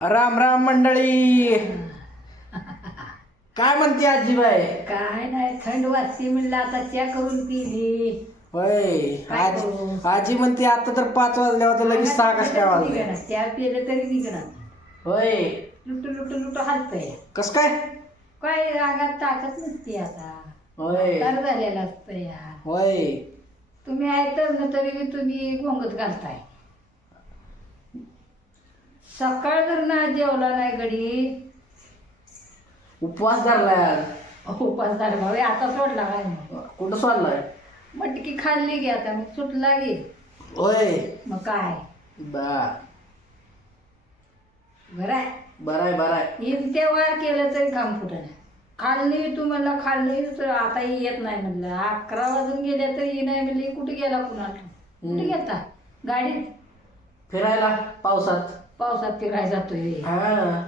राम राम मंडळी. काय म्हणते आजीबाई? काय नाही, थंड वाजते म्हणलं आता चहा करून पिली. होय. काय करू? आजी म्हणते आता तर 5 वाजल्या होत्या, लगेच 6 कस काय वाजले? चहा पिलं तरी निघणार. होय. लुटू लुटू लुटू हलतंय. कस काय? काय रागात ताकद नसते आता. होय तर झालेला असतं या. होय. तुम्ही ऐकत ना तरी तुम्ही गोंगत घालताय. सकाळ जर ना जेवला नाही घडी उपवास धरलाय. उपास धर्मावे आता सोडला काय कुठं सोडलाय? मटकी खाल्ली गे आता मग सुटला गे. होय. मग काय बर बरं आहे. बराय बराय. येईल तेव्हा केलं तरी काम कुठं नाही. खाल्ली तू म्हणला खाल्ली तर आता येत नाही म्हणलं. 11 वाजून गेल्या तर ये नाही म्हणली. कुठे गेला कुणाला? कुठे गेलता? गाडीत फिरायला पावसात. पावसात फिरायला जातोय. हा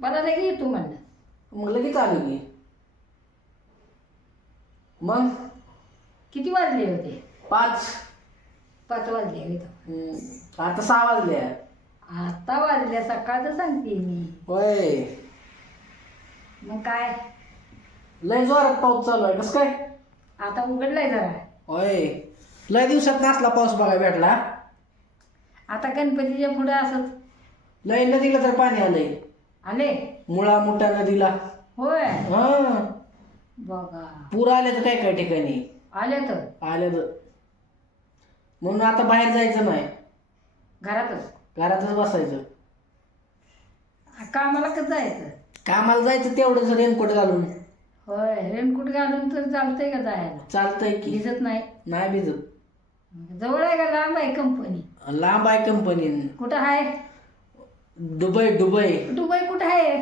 मला नाही तू म्हणलं. मग लगेच आलो की. मग किती वाजले होते? 5. 5 वाजले होते. आता 6 वाजल्या. आता वाजल्या सकाळचं सांगते मी. होय. मग काय लय जोरात पाऊस चालू आहे. कस काय? आता उघडलाय जरा. होय. लय दिवसात नसला पाऊस बघायला भेटला. आता गणपतीच्या पुढे असं लय नदीला तर पाणी आलंय. आले. मुळा मोठ्या नदीला. होय. हा बघा पूर आले तर काय काय ठिकाणी आले तर आले तर. म्हणून आता बाहेर जायचं नाही, घरातच घरातच बसायचं. कामाला कसं जायचं? कामाला जायचं तेवढंच रेनकोट घालून. होय. रेनकोट घालून तर चालतंय का जायला? चालतंय की. भिजत नाही. नाही भिजत. जवळ आहे का लांब आहे कंपनी? लांब आहे कंपनी. कुठं आहे? दुबई. दुबई दुबई कुठं आहे?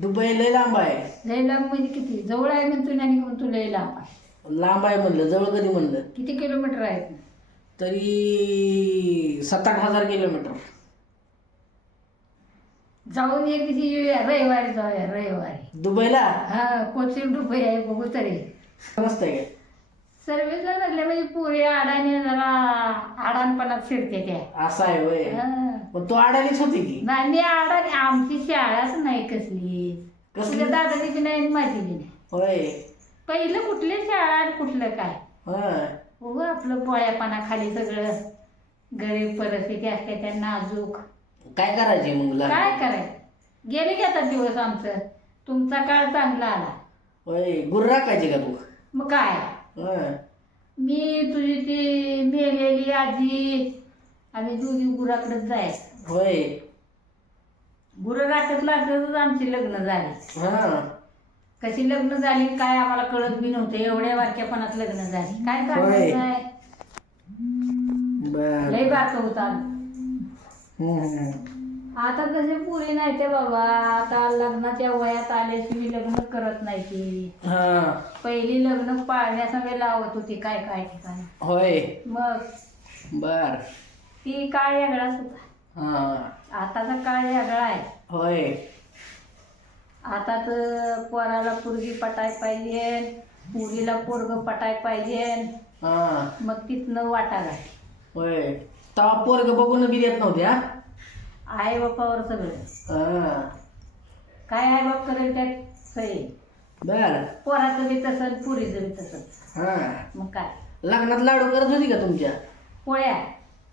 दुबई लय लांब आहे. लय लांब म्हणजे किती? जवळ आहे म्हणतो नाही म्हणतो लय लांब आहे. लांब आहे म्हणलं, जवळ कधी म्हणलं? किती किलोमीटर आहे? तरी 7-8 हजार किलोमीटर. जाऊन एक दिवशी येऊया, रविवारी जाऊया रविवारी. दुबईला हा कोचिंग दुबई आहे बघू तरी. नसतंय काय? सर्व्हिसला लागल्या म्हणजे पुरे अडाणी जरा अडाणपणात शिरते त्या. असं आहे होय. हा. पण तू अडाणीच होती की. नाही मी अडाणी. आमची शाळाच नाही कसली. कसली? तुझ्या दादाची नाही आणि माझी बी नाही. होय. पहिलं कुठली शाळा आणि कुठलं काय? हा हो आपलं पोळ्यापानाखाली सगळं. गरीब परिस्थिती असते त्या नाजूक. काय करायचे मग काय करायचं? गेले की आता दिवस आमचं. तुमचा काळ चांगला आला. होय. गुरु राखायचे का तू? मग काय हा. मी तुझी ती मेलेली आजी आम्ही दोघी गुराकडेच जायचं. होय. गुरं राखत लागतच आमची लग्न झाली. हा कशी लग्न झाली काय आम्हाला कळत बी नव्हतं. एवढ्या बारक्यापणात लग्न झाली. काय होय. काय बर. लय बारकं होतं. हम्म. आता तसे पुरे नाही ते बाबा. आता लग्नाच्या वयात आल्याशिवाय लग्न करत नाही ती. हा पहिली लग्न पाळण्यासंगे लावत होती काय काय ठिकाणी. होय. मग बर. ती काळ वेगळाच होता. हा आताचा काळ वेगळा आहे. होय. आता तर पोराला पोरगी पटाय पाहिजे, पुरीला पोरग पटाय पाहिजे. हा मग तिथनं वाटा घाली. होय. तेव्हा पोरग बघून बी देत नव्हते. हा आई बापावर सगळं. हा. काय आई बाप करेल काय सही. बर. पोराचं बी तसं पुरीचं बी तसं. हा मग काय लग्नात लाडू करत होती का तुमच्या? पोळ्या.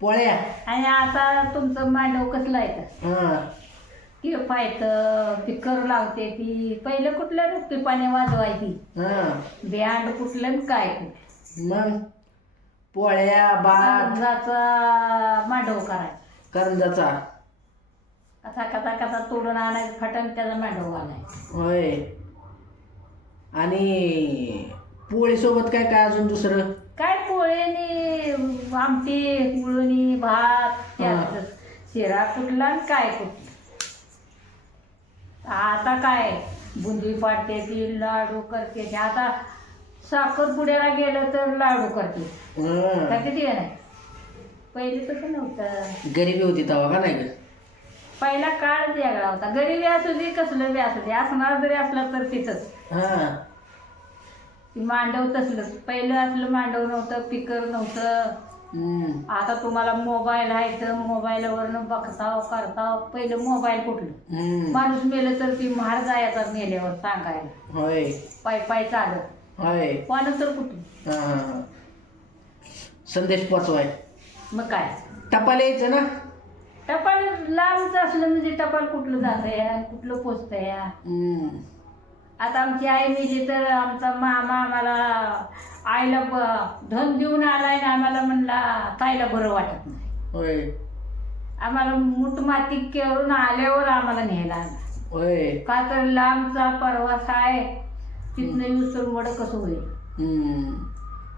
पोळ्या. आणि आता तुमचं मांडव कसलं आहे? हा ती पायतं पिकर लावते ती. पहिलं कुठलं रुपी पाणी वाजवायची. हा बँड कुठलं आणि काय कुठलं. मग पोळ्या भात कर्जाचा मांडव करायचा. करंजाचा. कसा कसा कसा तोडून आणायचं फटण त्याचा मांडव आणायचा. होय. आणि पोळी सोबत काय काय अजून दुसरं? काय पोळीनी आमटी गुळणी भात त्यात शिरा कुठला आणि काय कुठलं. आता काय बुंदी पाडते ती लाडू करते ती. आता साखरपुड्याला गेलं तर लाडू करते. हा. किती नाही. पहिले तसं नव्हतं. गरिबी होती तेव्हा का नाही? पहिला काळ वेगळा होता. गरिबी असू दे कसलं बी असू दे असणार जरी असलं तर तिथंच. हा ती मांडव तसलं पहिलं असलं मांडव नव्हतं, पिकर नव्हतं. आता तुम्हाला मोबाईल आहे तर मोबाईलवरनं बघताव करताव. पहिलं मोबाईल कुठलं, माणूस मेलं तर ती महार जायचा मेल्यावर सांगायला, होय पाय पाय चालत. होय. पानं तर कुठं, संदेश पोचवाय मग काय टपाल यायचं ना. टपाल लांबच असलं म्हणजे टपाल कुठलं जात या कुठलं पोचत या. आता आमची आई मेली तर आमचा मामा आम्हाला आईला धन देऊन आलाय ना, आम्हाला म्हणला ताईला बरं वाटत नाही. होय आम्हाला मूठ माती करून आल्यावर आम्हाला न्यायला आला. होय का तर लांबचा प्रवास आहे, तिथनं युसर मोड कसं होईल.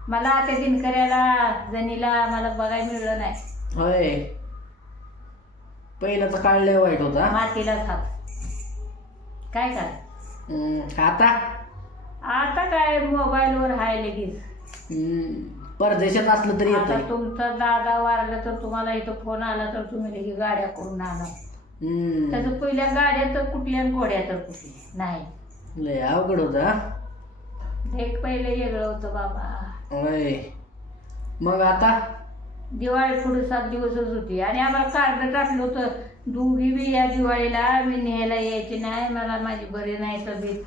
मला त्या दिनकऱ्याला जणीला मला बघायला मिळलं नाही. होय पहिल्याचा काळ लय वाईट होता. मातीलाच हात. काय काय आता आता काय मोबाईलवर हाय लगेच. परदेशात असलं तरी आता येत. तुमचा दादा वारला तर तुम्हाला इथं फोन आला तर तुम्ही लगेच गाड्या करून आला. त्याचं पहिल्या गाड्या तर कुठल्या आणि घोड्या तर कुठल्या नाही. लय अवघड होता. एक पहिले वेगळं होतं बाबा. होय मग आता दिवाळी पुढे 7 दिवसच होती आणि आम्हाला कार्ड टाकलं होतं दोघी बी या दिवाळीला मी न्यायला यायची नाही, मला माझी बरी नाही तब्येत.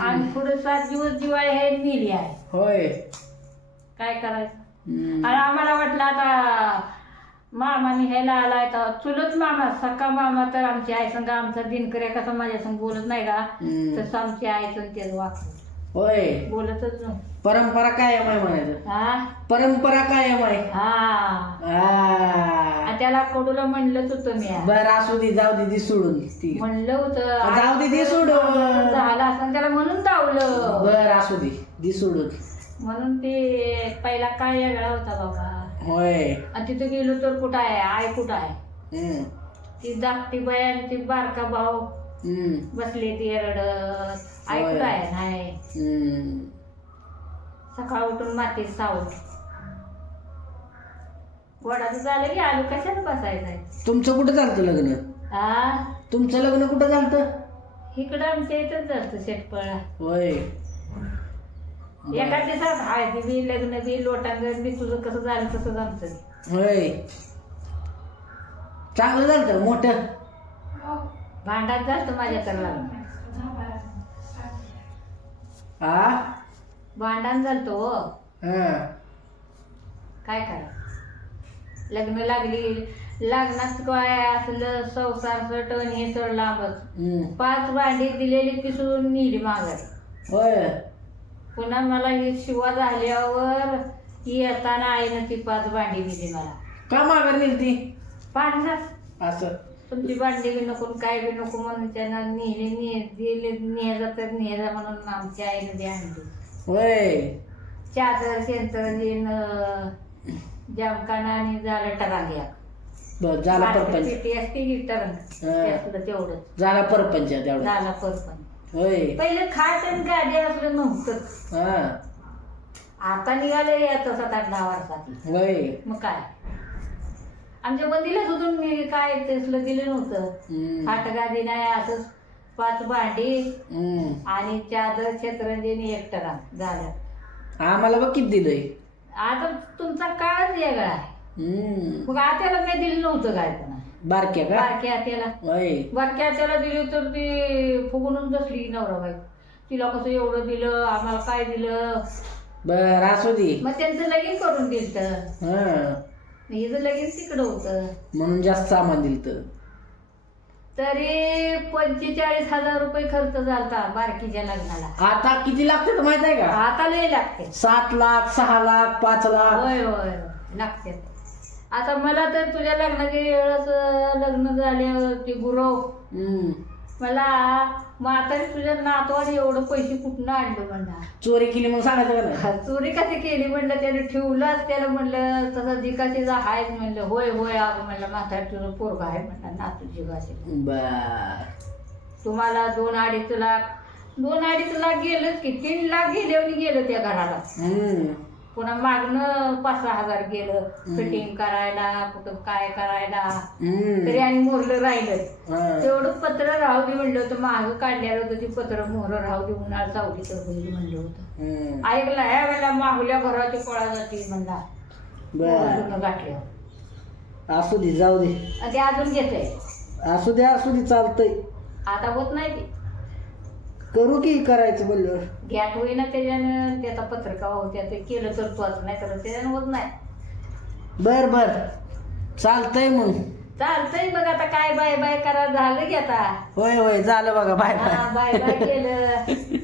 आणि पुढे 7 दिवस दिवाळी हे नेली आहे. होय काय करायचं. आणि आम्हाला वाटलं आता मामा न्यायला आलाय तर चुलत मामा सका मामा तर आमची आई संग आमचा दिनकऱ्या कसा माझ्या संग बोलत नाही का तसं आमची आई संग तेच वागतो. होय बोलतच नाही. परंपरा कायम आहे म्हणायचं. हा परंपरा कायम आहे. आणि त्याला कडूला म्हणलंच होतं मी बरं असू दे जाऊ दे ती सोडून ती म्हणलं होतं जाऊ दे ती सोडून झालं असं त्याला म्हणून धावलं. बरं असू दे ती सोडून म्हणून ते पहिला काळ वेगळा होता बाबा. होय आणि तिथं गेलो तर कुठं आहे आई कुठं आहे. ती धाकटी बाई आणि ती बारका भाऊ बसले ती रडत आई कुठं आहे नाही. सकाळ उठून मातीत सावट वडाचं झालं की आलू कशाला बसायचं. तुमचं कुठं झालं लग्न. तुमचं लग्न कुठं झालं. इकडं आमच्या इथंच झालं शेटपळा. होय एका दिवसात हळदी बी लग्न बी लोटांगण बी तुझं कसं झालं तसं आमचं. होय चांगलं झालं मोठं. भांडात झालं माझ्याकडं लग्न. भांडण झालं हो. काय करा लग्न लागली लग्नात काय असलं संसार सटण हे तर लांबच. 5 भांडी दिलेली ती सोडून नेली माघारी. होय पुन्हा मला ही शिवा झाल्यावर येताना आईनं ती 5 भांडी दिली मला. का माघार नेली ती. पाहणार असं तुमची भांडी बी नको काय बी नको म्हणून त्यांना नेले दिले नेजा तर नेजा म्हणून आमच्या आईनं ते आणली. होय चादर शेंतर जामखाना आणि झालं टरांग्या. बर झाला परपंच. पेटी असते की टरंग तेवढं झाला परपंच तेवढा झाला परपंच. होय पहिले खाट आणि गाडी असलं नव्हतं. आता निघाले आता 7-8-10 वर्षात. होय मग काय आमच्या बंदीला सुद्धा मी काय तसलं दिलं नव्हतं. खाट गादी नाही असंच 5 भांडी आणि चादर छत्रंजीने 1 टरांग झालं. आम्हाला बघ किती दिलंय. आता तुमचा काळच वेगळा आहे. मग आत्याला मी दिलं नव्हतं काय पण बारक्या का बारक्या आत्याला. बारक्या आत्याला दिली तर ती फुगूनच बसली नवरा बाई. तिला कसं एवढं दिलं आम्हाला काय दिलं. बर असू दे. मग त्यांचं लगीन करून दिलं. हिचं लगीन तिकडं होतं म्हणून जास्त सामान दिलं. तरी 45,000 रुपये खर्च झाला बारकीच्या लग्नाला. आता किती लागतात माहित आहे का. आता लय लागते. 7 लाख 6 लाख 5 लाख. होय होय लागते. आता मला तर तुझ्या लग्नाच्या वेळेस लग्न झाल्यावर ती गुरव मला म्हातारी तुझ्या नातवाने एवढं पैसे कुठनं आणलं म्हणला. चोरी केली मग सांगायचं का नाही. चोरी कशी केली म्हणलं त्याने ठेवलंच. त्याला म्हणलं तसं जिकाशीचा आहेच म्हणलं. होय होय अगं म्हणलं म्हातारी तुझं पोरगा आहे म्हणलं नातू जिकाशी. बर तुम्हाला 2-2.5 लाख 2-2.5 लाख गेलंच की 3 लाख गेलं त्या घराला. पुन्हा मागणं 5-6 हजार गेलं फिटिंग करायला कुठं काय करायला. तरी आणि मोरलं राहिलं. तेवढं पत्र राहू दे म्हणलं होतं. मागं काढलेलं होतं ते पत्र मोहर राहू दे उन्हाळा सावली तर होईल म्हणलं होतं. ऐकलं ह्या वेळेला मागल्या घराची पळा जाते म्हणला. बर लग्न गाठले असू दे जाऊ दे आणि ते अजून घेते असू दे चालतंय आता होत नाही ते करू की करायचं बोलल्यावर गॅट होईना त्याच्यानं त्याचा पत्रका होत्या ते केलं तर तू आता नाही तर त्याच्यानं होत नाही बर बर चालतंय मग चालतंय बघ आता काय बाय बाय करा झालं की आता होय होय झालं बघा बाय बाय हा बाय बाय केलं